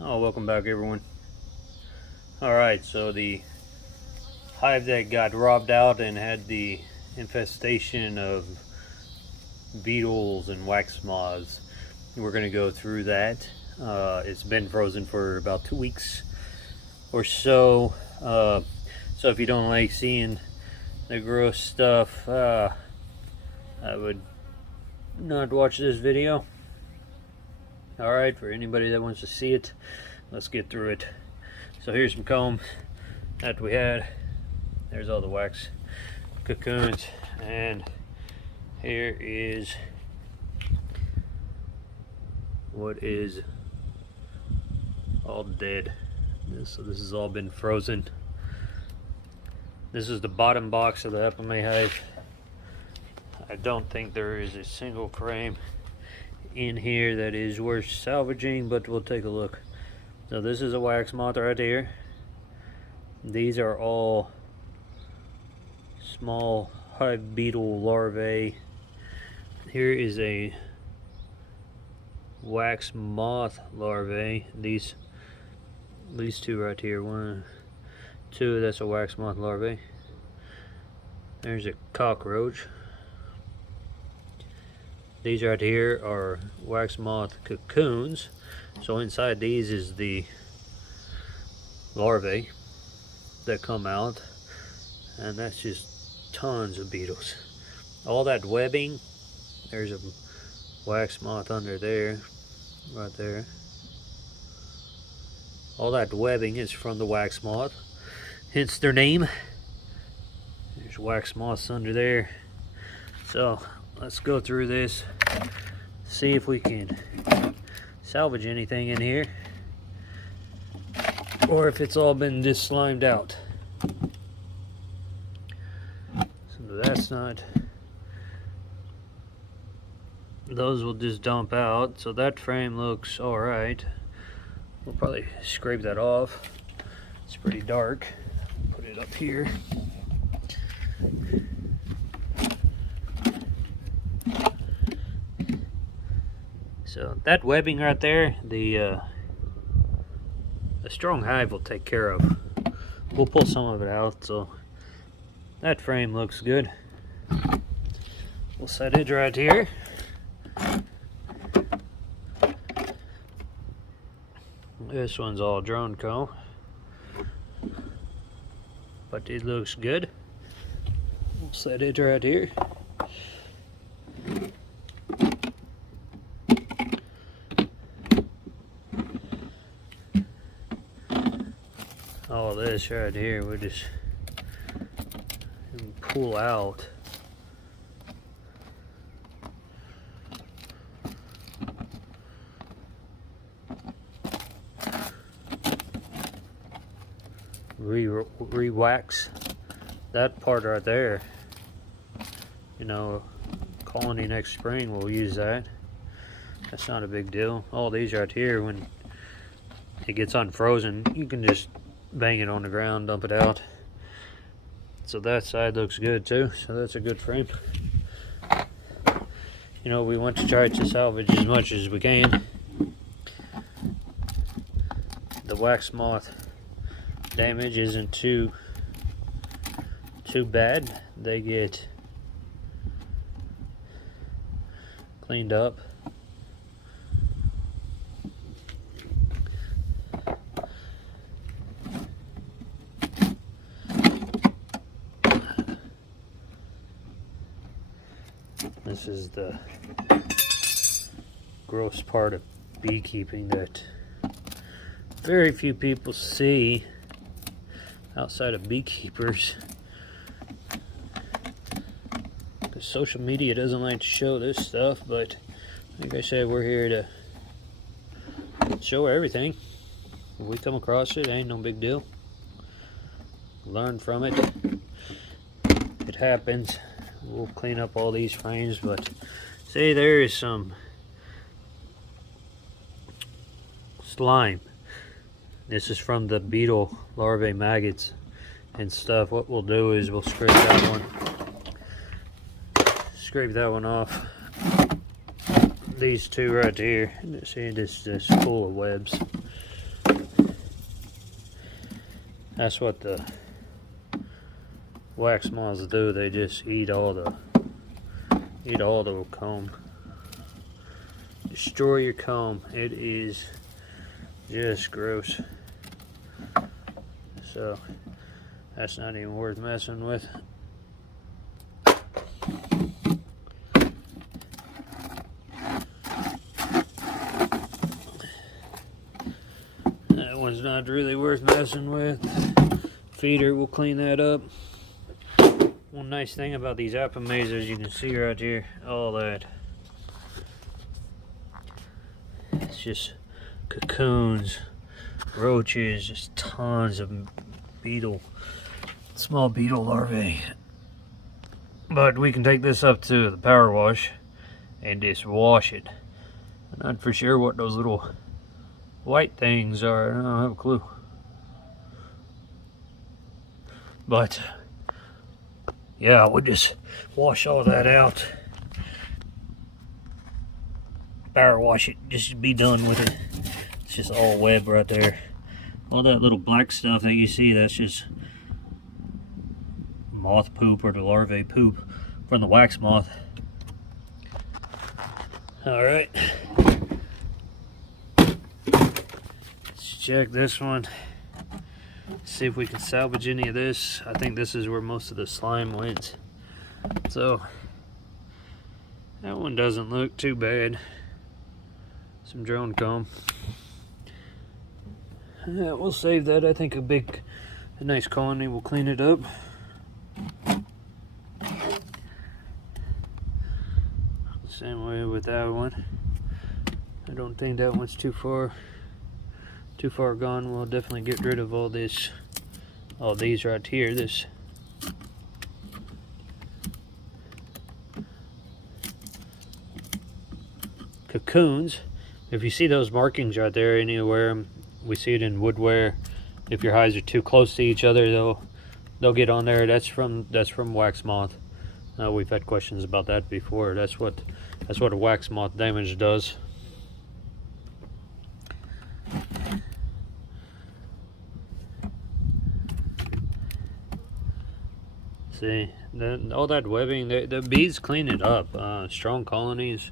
Oh, welcome back everyone. Alright, so the hive that got robbed out and had the infestation of beetles and wax moths, we're going to go through that. It's been frozen for about 2 weeks or so. So if you don't like seeing the gross stuff, I would not watch this video. Alright, for anybody that wants to see it, let's get through it. So here's some comb that we had. There's all the wax cocoons, and here is what is all dead. So this has all been frozen. This is the bottom box of the May hive. I don't think there is a single frame in here that is worth salvaging, but we'll take a look. So this is a wax moth right here. These are all small hive beetle larvae. Here is a wax moth larvae. These two right here, 1, 2, that's a wax moth larvae. There's a cockroach. These right here are wax moth cocoons. So inside these is the larvae that come out, and that's just tons of beetles. All that webbing, there's a wax moth under there, right there. All that webbing is from the wax moth, hence their name. There's wax moths under there. So let's go through this, see if we can salvage anything in here, or if it's all been just slimed out. So that's not, those will just dump out. So that frame looks all right. We'll probably scrape that off. It's pretty dark. Put it up here. So that webbing right there, the strong hive will take care of. We'll pull some of it out. So that frame looks good. We'll set it right here. This one's all drone comb, but it looks good. We'll set it right here. All this right here, we just pull out. Re-wax that part right there. You know, colony next spring we'll use that. That's not a big deal. All these right here, when it gets unfrozen, you can just bang it on the ground, dump it out. So that side looks good too. So that's a good frame. You know, we want to try to salvage as much as we can. The wax moth damage isn't too bad. They get cleaned up. This is the gross part of beekeeping that very few people see outside of beekeepers, because social media doesn't like to show this stuff. But like I said, we're here to show everything. If we come across it, ain't no big deal. Learn from it. It happens. We'll clean up all these frames, but see, there is some slime. This is from the beetle larvae maggots and stuff. What we'll do is we'll scrape that one off. These two right here, see, this is just full of webs. That's what the wax moths do. They just eat all the comb. Destroy your comb. It is just gross. So that's not even worth messing with. That one's not really worth messing with. Feeder will clean that up. One nice thing about these apomazers, you can see right here, all that. It's just cocoons, roaches, just tons of small beetle larvae. But we can take this up to the power wash and just wash it. I'm not for sure what those little white things are. I don't have a clue. But yeah, we'll just wash all that out. Power wash it, just be done with it. It's just all web right there. All that little black stuff that you see, that's just moth poop or the larvae poop from the wax moth. Alright. Let's check this one. See if we can salvage any of this. I think this is where most of the slime went. So that one doesn't look too bad. Some drone comb. Yeah, we'll save that. I think a nice colony will clean it up. Same way with that one. I don't think that one's too far gone. We'll definitely get rid of all these right here. This cocoons. If you see those markings right there anywhere, we see it in woodware. If your hives are too close to each other, they'll get on there. That's from wax moth. We've had questions about that before. That's what a wax moth damage does. See, all that webbing, the bees clean it up. Strong colonies,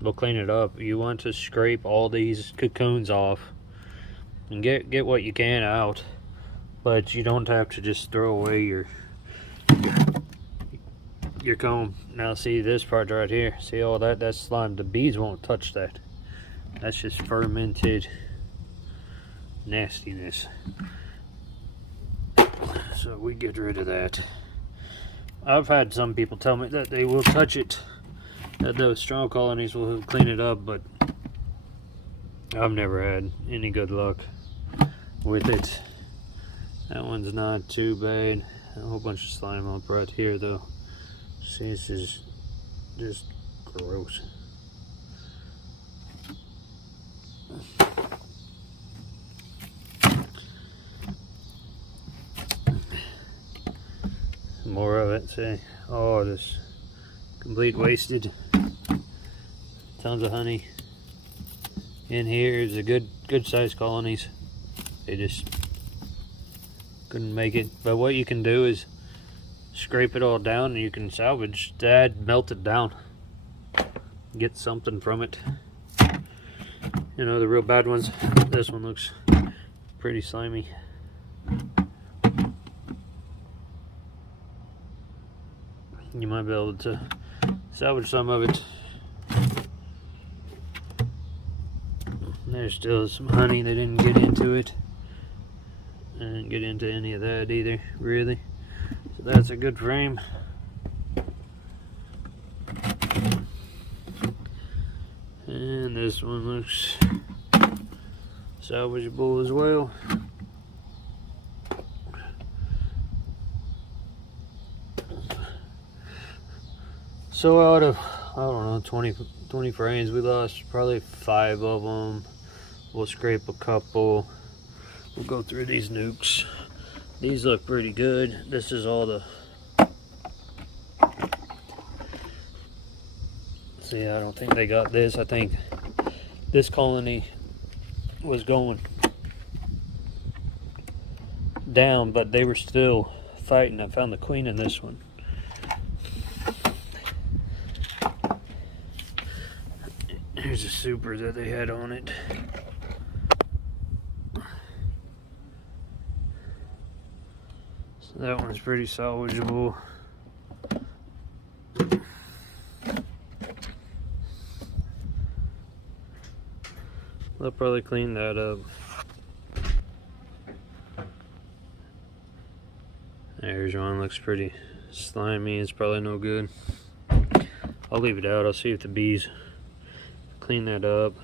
they'll clean it up. You want to scrape all these cocoons off and get what you can out, but you don't have to just throw away your comb. Now see this part right here, see all that's slime. The bees won't touch that. That's just fermented nastiness. So we get rid of that. I've had some people tell me that they will touch it, that those strong colonies will clean it up, but I've never had any good luck with it. That one's not too bad. A whole bunch of slime up right here though. See, this is just gross. More of it, see. Oh, this complete wasted. Tons of honey in here. Is a good sized colonies. They just couldn't make it. But what you can do is scrape it all down and you can salvage that, melt it down, get something from it. You know, the real bad ones. This one looks pretty slimy. You might be able to salvage some of it. There's still some honey. They didn't get into it. I didn't get into any of that either, really. So that's a good frame. And this one looks salvageable as well. So out of, I don't know, 20 frames, we lost probably 5 of them. We'll scrape a couple. We'll go through these nukes. These look pretty good. This is all the... See, I don't think they got this. I think this colony was going down, but they were still fighting. I found the queen in this one. Here's a super that they had on it. So that one's pretty salvageable. They'll probably clean that up. There's one, looks pretty slimy. It's probably no good. I'll leave it out. I'll see if the bees clean that up.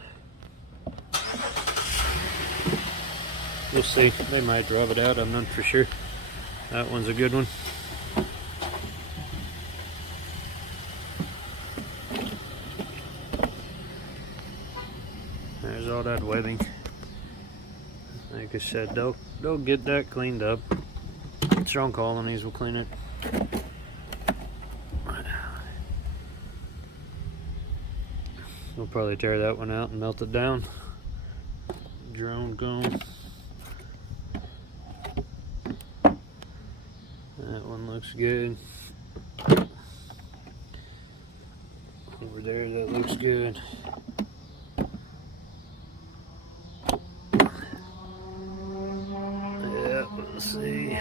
We'll see. They might drop it out. I'm not for sure. That one's a good one. There's all that webbing. Like I said, they'll get that cleaned up. Strong colonies will clean it. We'll probably tear that one out and melt it down. Drone gone. That one looks good. Over there, that looks good. Let's see.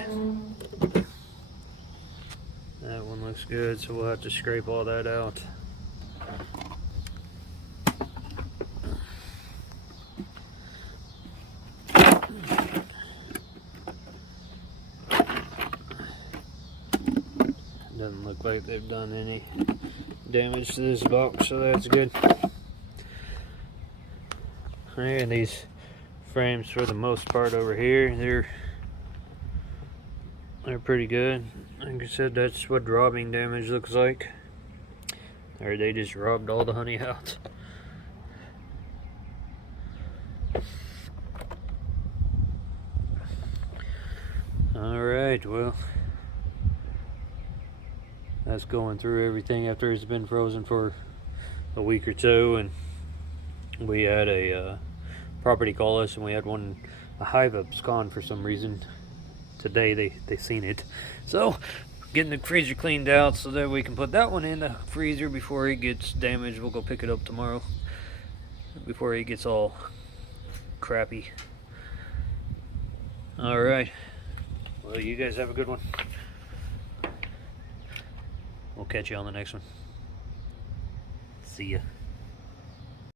That one looks good, so we'll have to scrape all that out. Doesn't look like they've done any damage to this box, so that's good. And these frames, for the most part over here, they're pretty good. Like I said, that's what robbing damage looks like. Or they just robbed all the honey out. Alright, well, that's going through everything after it's been frozen for a week or two. And we had a property call us, and we had a hive abscond for some reason. Today they seen it, so getting the freezer cleaned out so that we can put that one in the freezer before it gets damaged. We'll go pick it up tomorrow before it gets all crappy. All right, well, you guys have a good one. We'll catch you on the next one. See ya.